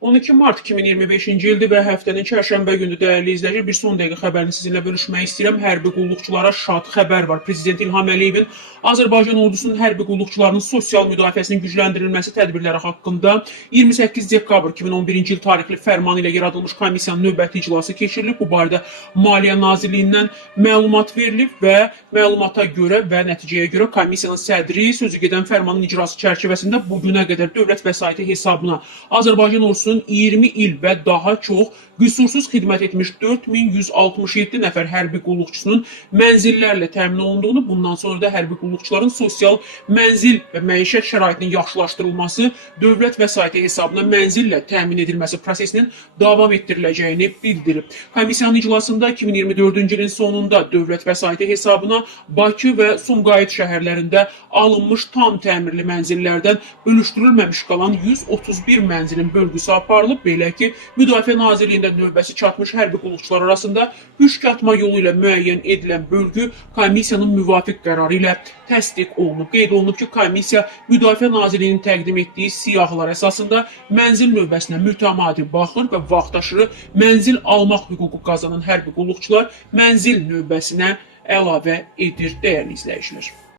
12 Mart 2025-ci ildir və həftənin çərşənbə günü dəyərli izləyicilər, bir son dəqiqə xəbərini sizinlə bölüşmək istəyirəm. Hərbi qulluqçulara şad xəbər var. Prezident İlham Əliyevin Azərbaycan ordusunun hərbi qulluqçularının sosial müdafiəsinin gücləndirilməsi tədbirləri haqqında 28 dekabr 2011-ci il tarixli fərmanı ilə yaradılmış komissiyanın növbəti iclası keçirilib. Bu barədə Maliyyə Nazirliyindən məlumat verilib və məlumata görə və nəticəyə görə komissiyanın sədri sözü gedən fərmanın icrası çərçivəsində bu günə qədər dövlət vəsaiti hesabına Azərbaycan ordusunun 20 il və daha çox qüsursuz xidmət etmiş 4167 nəfər hərbi qulluqçusunun mənzillərlə təmin olunduğunu, bundan sonra da hərbi qulluqçuların sosial mənzil və məişət şəraitinin yaxşılaşdırılması, dövlət vəsaiti hesabına mənzillə təmin edilməsi prosesinin davam etdiriləcəyini bildirib. Komissiyanın iclasında 2024-cü ilin sonunda dövlət vəsaiti hesabına Bakı və Sumqayıt şəhərlərində alınmış tam təmirli mənzillərdən bölüşdürülməmiş qalan 131 mənzilin bölgüsü aparılıb. Belə ki, Müdafiə Nazirliyində növbəsi çatmış hərbi qulluqçular arasında püşkatma yolu ilə müəyyən edilən bölgü komissiyanın müvafiq qərarı ilə təsdiq olunub. Qeyd olunub ki, komissiya Müdafiə Nazirliyinin təqdim etdiyi siyahılar əsasında mənzil növbəsinə mütəmadi baxır və vaxtaşırı mənzil almaq hüququ qazanan hərbi qulluqçular mənzil növbəsinə əlavə edir, dəyərli izləyicilər.